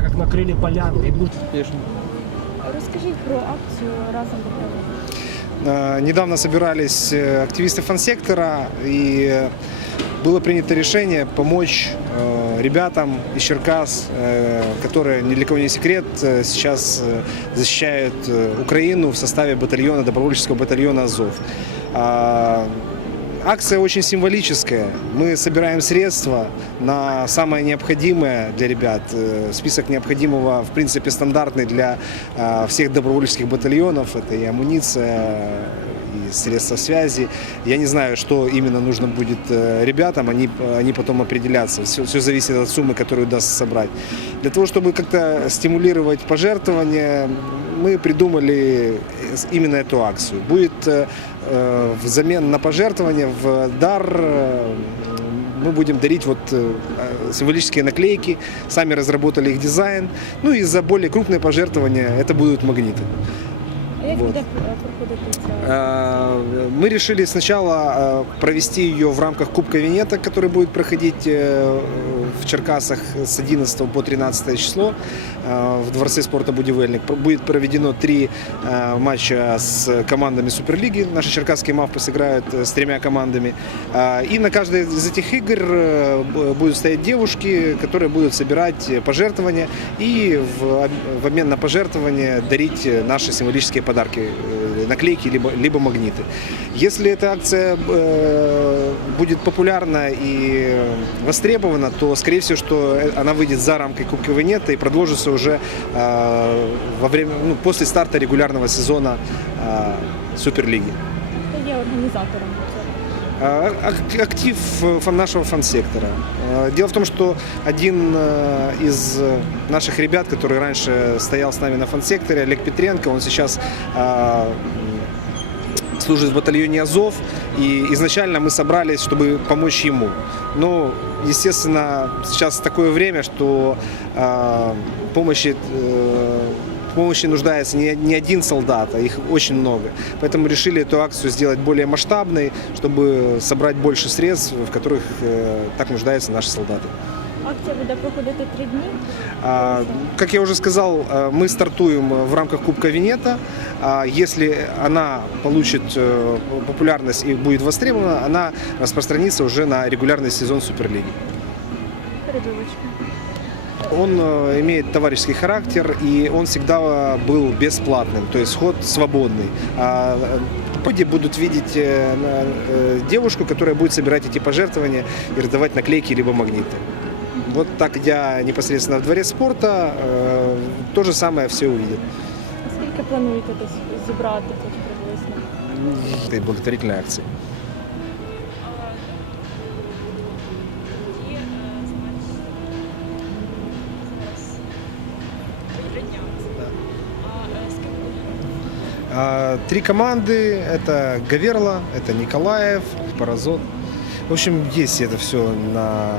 смотря как накрыли поляну. И будет Розкажіть про акцію разом до. Э, Недавно собирались э, активисты фансектора, и было принято решение помочь э, ребятам из Черкас, э, которые, ни для кого не секрет, сейчас защищают Украину в составе батальона, добровольческого батальона «Азов». Акция очень символическая. Мы собираем средства на самое необходимое для ребят. Э, Список необходимого, в принципе, стандартный для э, всех добровольческих батальонов. Это и амуниция, и средства связи. Я не знаю, что именно нужно будет э, ребятам, они, они потом определятся. Все, все зависит от суммы, которую удастся собрать. Для того, чтобы как-то стимулировать пожертвования, мы придумали именно эту акцию. Будет э, э, взамен на пожертвование в дар э, мы будем дарить вот символические наклейки, сами разработали их дизайн. Ну и за более крупные пожертвования это будут магниты. А Вот. Мы решили сначала провести ее в рамках Кубка Венета, который будет проходить в Черкасах с 11 по 13 число э, в Дворце спорта «Будивельник». Будет проведено три э, матча с командами Суперлиги. Наши черкасские мавпы сыграют э, с тремя командами. И на каждой из этих игр будут стоять девушки, которые будут собирать пожертвования и в об- в обмен на пожертвования дарить наши символические подарки, наклейки либо, либо магниты. Если эта акция э, будет популярна и востребована, то, скорее всего, что э, она выйдет за рамки Кубка Венета и продолжится уже э, во время, ну, после старта регулярного сезона э, Суперлиги. Хто є організатором Актив э, нашего фан-сектора. Э, Дело в том, что один э, из э, наших ребят, который раньше стоял с нами на фан-секторе, Олег Петренко, он сейчас а, служит в батальоне Азов, и изначально мы собрались, чтобы помочь ему. Но, естественно, сейчас такое время, что а, помощи э, в помощи нуждается не, не один солдат, а их очень много. Поэтому решили эту акцию сделать более масштабной, чтобы собрать больше средств, в которых э, так нуждаются наши солдаты. Акція буде проходити три дні. А, Как я уже сказал, э, мы стартуем в рамках Кубка Венета. А Если она получит э, популярность и будет востребована, она распространится уже на регулярный сезон Суперлиги. Передвибачка Он э, имеет товарищеский характер, и он всегда э, был бесплатным, то есть вход свободный. А э, люди будут видеть э, на- э, девушку, которая будет собирать эти пожертвования и раздавать наклейки либо магниты. Вот так, идя непосредственно в дворец спорта, э, то же самое все увидят. А скільки плануєте десь зібрати хоч приблизно? этой благотворительной акции. Три команды. Это Гаверла, это Николаев, Паразот. В общем, есть это все на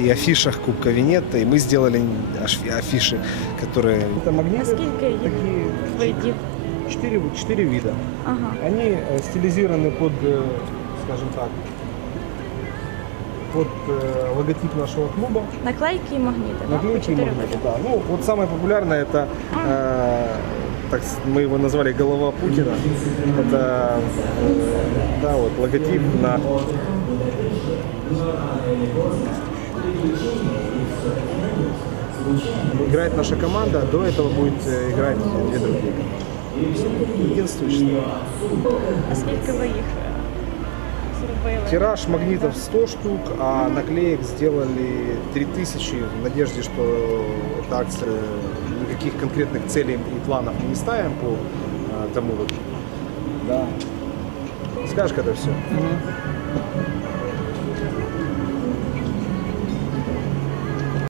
и афишах Кубка Венета, и мы сделали аш- афиши, которые... Это А магниты, скільки їх такие видів? четыре, четыре вида. Ага. Они э, стилизированы под, э, скажем так, под э, логотип нашего клуба. Наклейки і магніти. так? По Наклейки и чотири магниты, види. да. Ну, вот самое популярное это, э, так, мы его назвали голова Путина. Это, э, да, вот логотип на Играет наша команда, до этого будет э, играть две другие. Единственное, А ви їх е, зробили? Тираж магнитов 100 штук, а наклеек сделали 3000 в надежде, что эта акция никаких конкретных целей и планов мы не ставим по а, тому вот. Да. Скажешь, когда все?